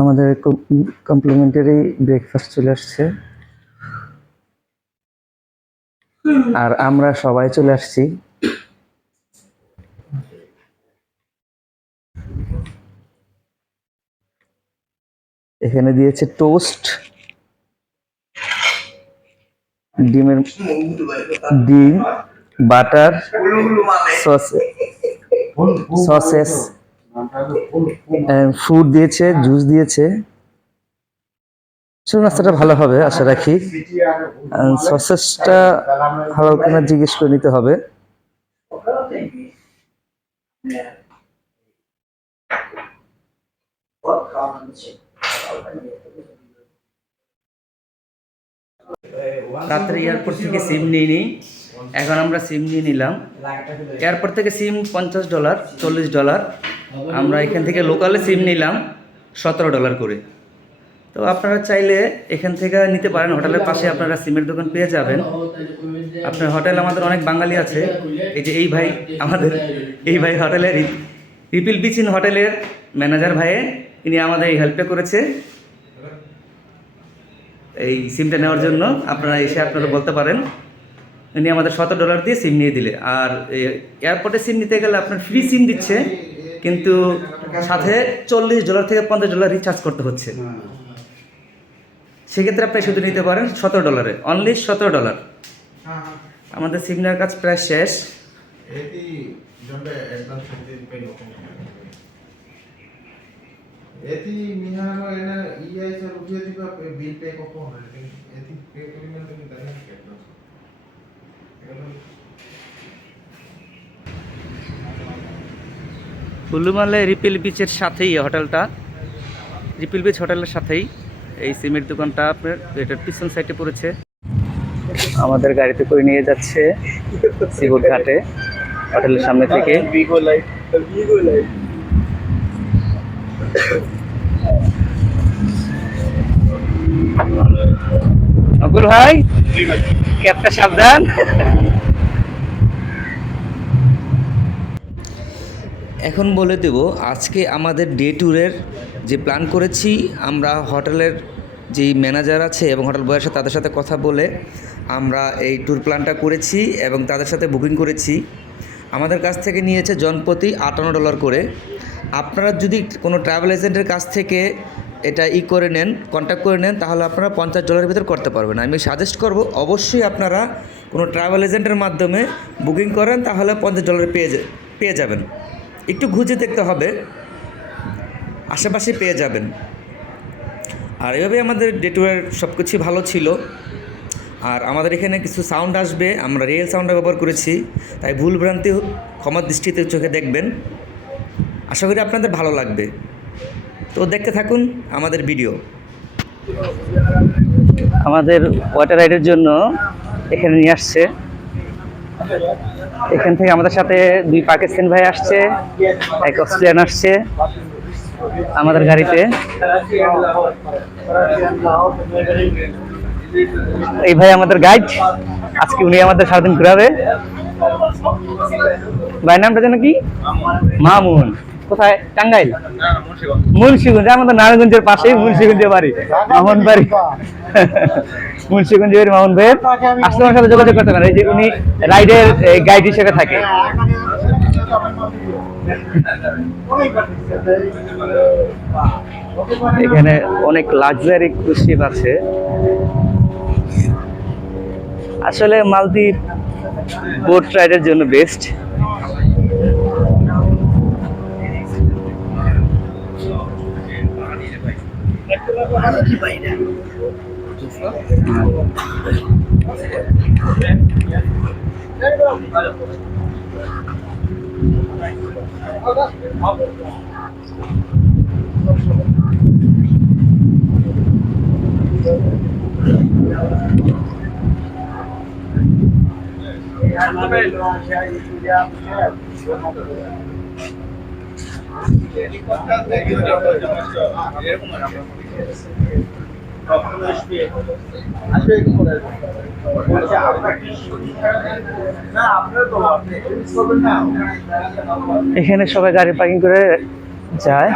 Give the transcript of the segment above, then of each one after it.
আমাদের complimentary breakfast চলে আসছে আর আমরা সবাই চলে আসছি। এখানে দিয়েছে টোস্ট, ডিম, বাটার, সসেস, ফ্রুট দিয়েছে, জুস দিয়েছে। নাস্তাটা ভালো হবে আশা রাখি। সসেসটা ভালো কিনা জিজ্ঞেস করে নিতে হবে। রাত্রে এয়ারপোর্ট থেকে সিম নিয়ে নিই, এখন আমরা সিম নিয়ে নিলাম। এয়ারপোর্ট থেকে সিম $50, $40। আমরা এখান থেকে লোকালে সিম নিলাম $17 করে। তো আপনারা চাইলে এখান থেকে নিতে পারেন, হোটেলের পাশে আপনারা সিমের দোকান পেয়ে যাবেন। আপনার হোটেল আমাদের অনেক বাঙালি আছে, এই যে এই ভাই হোটেলের রিপিল বিচ ইন হোটেলের ম্যানেজার ভাইয়ে, ইনি আমাদের এই হেল্পটা করেছে এই সিমটা নেওয়ার জন্য। আপনারা এসে আপনারা বলতে পারেন, উনি আমাদের $17 দিয়ে সিম নিয়ে দিলে। আর এয়ারপোর্টে সিম নিতে গেলে আপনার ফ্রি সিম দিচ্ছে, কিন্তু সাথে $40 থেকে $50 রিচার্জ করতে হচ্ছে। সেক্ষেত্রে আপনি শুধু নিতে পারেন $17, অনলি $17। আমাদের সিম নেওয়ার কাজ প্রায় শেষ। ফুলুমালে রিপিল বিচের সাথেই হোটেলটা, রিপিল বিচ হোটেলের সাথেই এই সিমের দোকানটা আপনার এটার পিছন সাইডে পড়েছে। আমাদের গাড়িতে করে নিয়ে যাচ্ছে সিবোট ঘাটে হোটেলের সামনে থেকে। অকুল ভাই, ক্যাবটা সাবধান। এখন বলে দেব আজকে আমাদের ডে ট্যুরের যে প্ল্যান করেছি। আমরা হোটেলের যেই ম্যানেজার আছে এবং হোটেল বয়ের সাথে তাদের সাথে কথা বলে আমরা এই ট্যুর প্ল্যানটা করেছি এবং তাদের সাথে বুকিং করেছি। আমাদের কাছ থেকে নিয়েছে জনপ্রতি $58 করে। আপনারা যদি কোনো ট্রাভেল এজেন্টের কাছ থেকে এটা করে নেন, কন্ট্যাক্ট করে নেন, তাহলে আপনারা $50 ভিতর করতে পারবেন। আমি সাজেস্ট করব অবশ্যই আপনারা কোনো ট্রাভেল এজেন্টের মাধ্যমে বুকিং করেন, তাহলে $50 পেয়ে যাবেন। একটু খুঁজে দেখতে হবে, আশেপাশে পেয়ে যাবেন। আর এভাবে আমাদের ডে ট্যুরের সব কিছুই ভালো ছিল। আর আমাদের এখানে কিছু সাউন্ড আসবে, আমরা রিয়েল সাউন্ড ব্যবহার করেছি, তাই ভুলভ্রান্তি ক্ষমার দৃষ্টিতে চোখে দেখবেন। আশা করি আপনাদের ভালো লাগবে। তো দেখতে থাকুন আমাদের ভিডিও। আমাদের ওয়াটার রাইডের জন্য এখানে নিয়ে আসছে। এখান থেকে আমাদের সাথে 2 পাকিস্তান ভাই আসছে, 1 অস্ট্রেলিয়ান আসছে আমাদের গাড়িতে। এই ভাই আমাদের গাইড, আজকে উনি আমাদের সারাদিন ঘুরাবে। ভাই নামটা যেন কি? মামুন। কোথায়? টাঙ্গাইল? মুন্সিগঞ্জ। আমাদের নারায়ণগঞ্জের পাশেই মুন্সিগঞ্জের বাড়ি, মামুন বাড়ি। মুন্সিগঞ্জের মামুন ভাইয়ের আসলে আমার সাথে যোগাযোগ করতে পারেন। এই যে উনি রাইডের গাইড হিসেবে থাকে। এখানে অনেক লাক্সারি ক্রুজ শিপ আছে। আসলে মালদ্বীপ বোট রাইডের জন্য বেস্ট। এখানে সবাই গাড়ি পার্কিং করে যায়।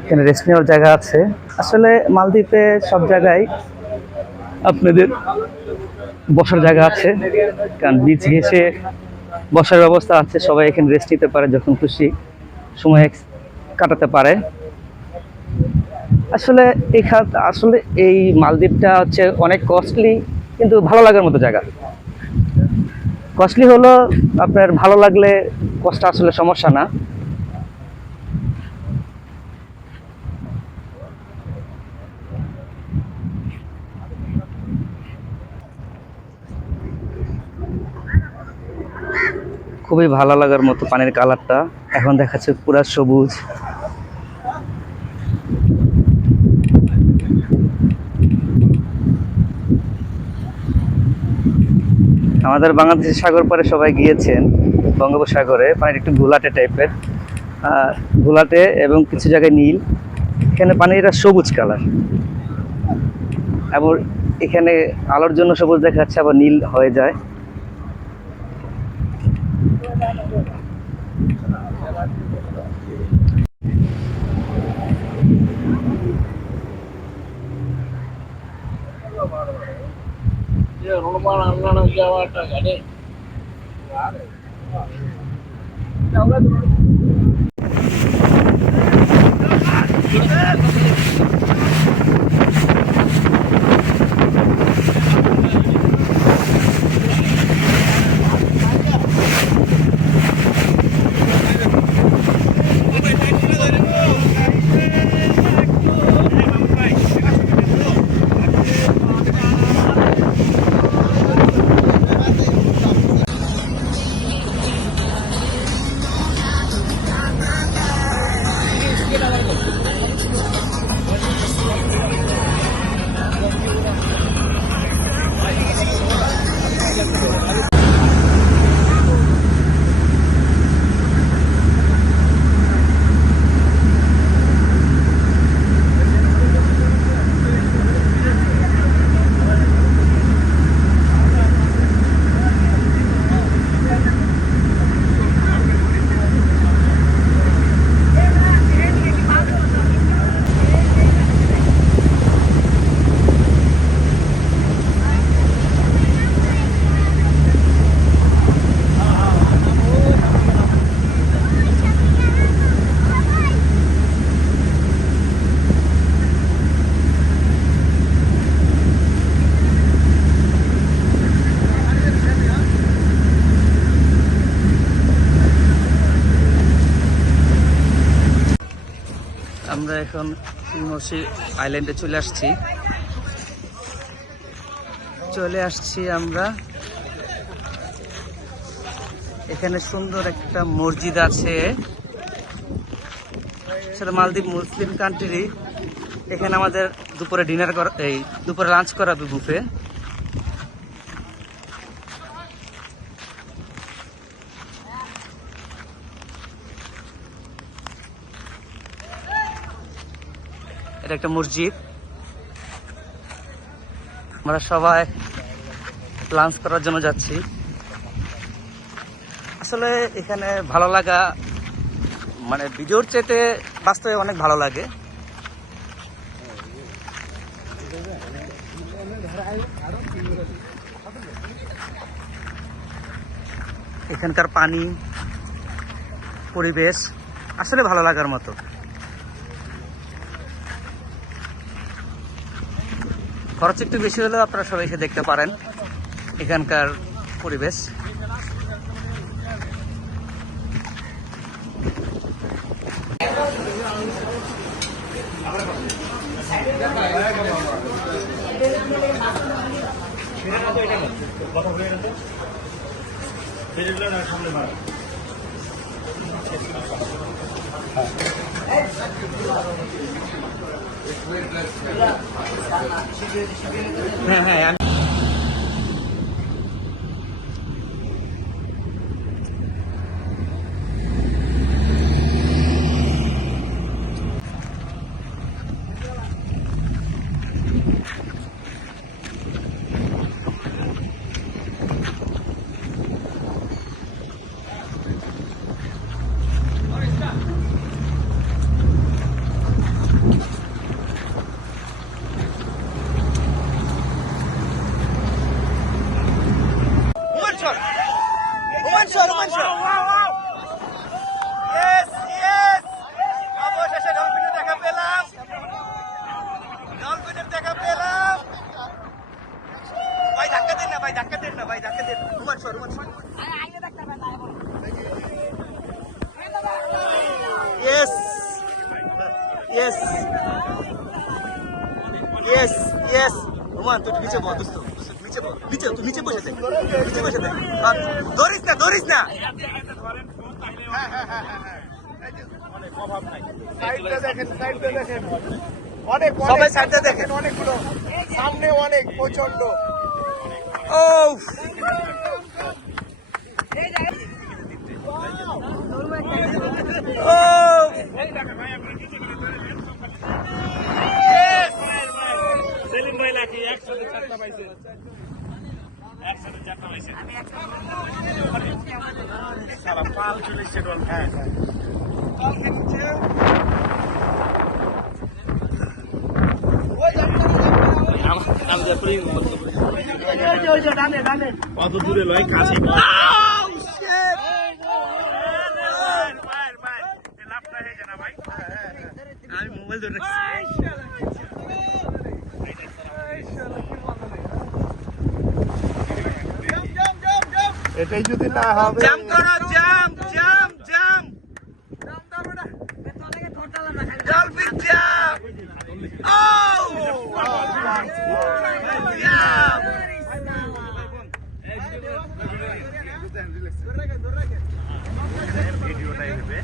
এখানে রেস্ট নেওয়ার জায়গা আছে। আসলে মালদ্বীপে সব জায়গায় আপনাদের বসার জায়গা আছে, কারণ বিচ ঘেঁষে বসার ব্যবস্থা আছে, সবাই এখানে রেস্ট নিতে পারে, যখন খুশি সময় কাটাতে পারে। আসলে আসলে এই মালদ্বীপটা হচ্ছে অনেক কস্টলি, কিন্তু ভালো লাগার মতো জায়গা। কস্টলি হলো আপনার ভালো লাগলে, কষ্ট আসলে সমস্যা না। খুবই ভালো লাগার মতো পানির কালারটা এখন দেখাচ্ছে পুরা সবুজ। আমাদের বাংলাদেশের সাগর পাড়ে সবাই গিয়েছেন, বঙ্গোপসাগরে পানির একটু ঘোলাটে টাইপের, ঘোলাটে এবং কিছু জায়গায় নীল। এখানে পানিটা সবুজ কালার, এবং এখানে আলোর জন্য সবুজ দেখাচ্ছে, আবার নীল হয়ে যায়। আমরা এখন মসি আইল্যান্ডে চলে আসছি আমরা। এখানে সুন্দর একটা মসজিদ আছে, সেটা মালদ্বীপ মুসলিম কান্ট্রি। এখানে আমাদের দুপুরে দুপুরে লাঞ্চ করাবে বুফে। এটা একটা মসজিদ, আমরা সবাই লাঞ্চ করার জন্য যাচ্ছি। আসলে এখানে ভালো লাগা, মানে ভিডিওর চাইতে বাস্তবে অনেক ভালো লাগে। এখানকার পানি, পরিবেশ আসলে ভালো লাগার মতো। খরচ একটু বেশি হলেও আপনারা সবাই এসে দেখতে পারেন এখানকার পরিবেশ। হ্যাঁ হ্যাঁ ইয়েস ইয়েস ইয়েস রোমান তুই নিচে বল দোস্ত নিচে বল নিচে তুই নিচে বসে যাই নিচে বসে যাই ধরিস না সবাই সাইডে দেখেন অনেকগুলো সামনে অনেক প্রচন্ড ও সেলিম ভাই নাকি একসাথে চারটা পাইছে সারা পাল চলে এসছে ডল হ্যাঁ কত দূরে লয় কাছে আমি মোবাইল ধরে এটাই যদি না হবে জাম করো জাম জাম জাম ডলফিন জাম ও জাম ভিডিওটাই হবে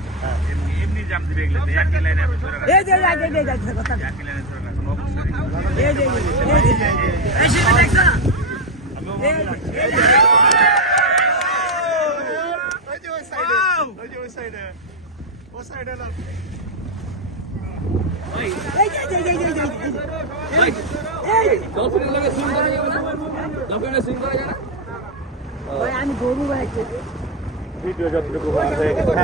এমনি জাম দিবে এগুলোতে একই লাইনে আমি ধরে রাখি একই লাইনে ধরে রাখুন আমি গরু ভাই ভিডিও যতটুকু হয়ে গেছে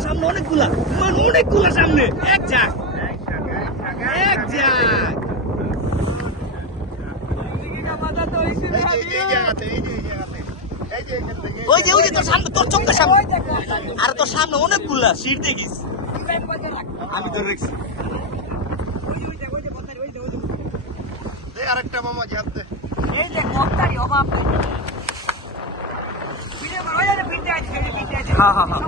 সামনে অনেকগুলা অনেকগুলা সামনে এক যাক ওই যে তোর সামনে তোর চোখটা সামনে আর তোর সামনে অনেকগুলা সিট দেখিস আমি তো দেখছি আরেকটা মামা যাতে এই যে কমতারি অভাব ভিডিও করে ওই যে ভিডিও আছে হ্যাঁ হ্যাঁ হ্যাঁ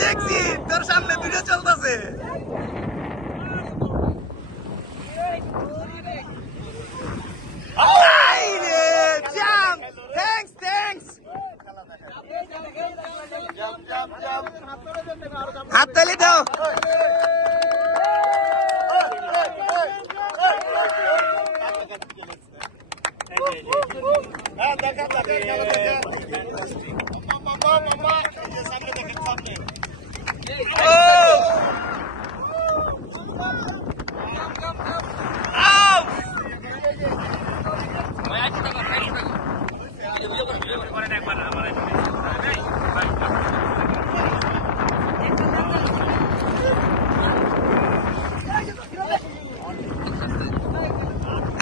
দেখছি তোর সামনে ভিডিও চলতেছে হাততালি দাও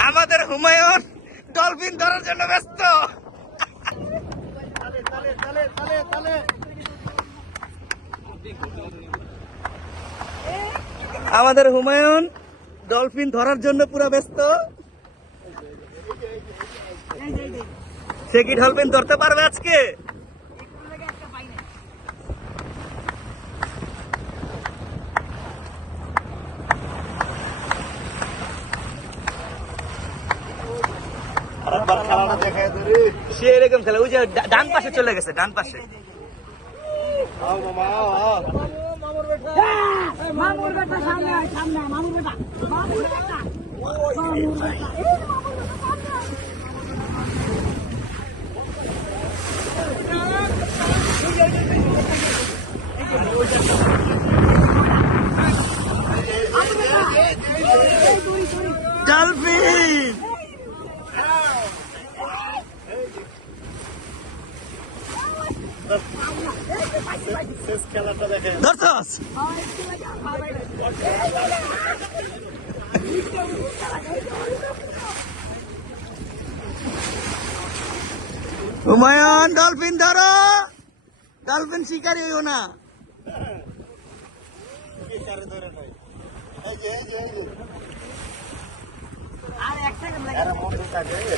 আমাদের হুমায়ুন ডলফিন ধরার জন্য ব্যস্ত আমাদের হুমায়ুন ডলফিন ধরার জন্য পুরো ব্যস্ত সে কি ডলফিন ধরতে পারবে আজকে সে এরকম খেলে ওই যে ডান পাশে চলে গেছে ডান পাশে মামুর বেটা সামনে মামুর বেটা ডলফিন ধরছস হুমায়ুন ডলফিন ধরো ডলফিন শিকারি হইও না আর এক সেকেন্ড লাগে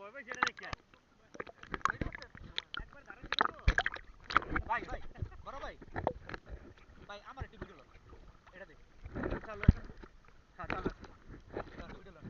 ভয় পাই সেটা দেখে ভাই ভাই বড় ভাই ভাই আমার একটু ভিডিও লো এটা দেখ চালু হ্যাঁ চালু ভিডিও লো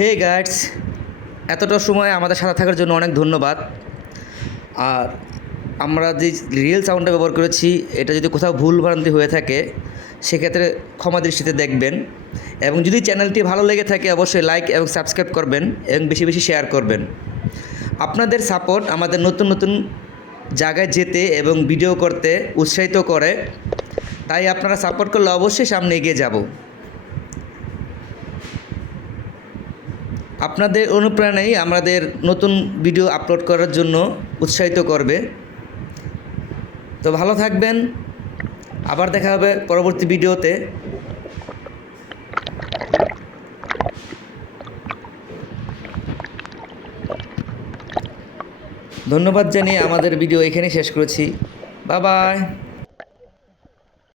হে গাইডস, এতটা সময় আমাদের সাথে থাকার জন্য অনেক ধন্যবাদ। আর আমরা যে রিয়েল সাউন্ডটা ব্যবহার করেছি, এটা যদি কোথাও ভুল ভ্রান্তি হয়ে থাকে সেক্ষেত্রে ক্ষমা দৃষ্টিতে দেখবেন। এবং যদি চ্যানেলটি ভালো লেগে থাকে অবশ্যই লাইক এবং সাবস্ক্রাইব করবেন এবং বেশি বেশি শেয়ার করবেন। আপনাদের সাপোর্ট আমাদের নতুন নতুন জায়গায় যেতে এবং ভিডিও করতে উৎসাহিত করে, তাই আপনারা সাপোর্ট করলে অবশ্যই সামনে এগিয়ে যাব। আপনাদের অনুপ্রেরণাই আমাদের নতুন ভিডিও আপলোড করার জন্য উৎসাহিত করবে। তো ভালো থাকবেন, আবার দেখা হবে পরবর্তী ভিডিওতে। ধন্যবাদ জানিয়ে আমাদের ভিডিও এখানেই শেষ করেছি। Bye bye.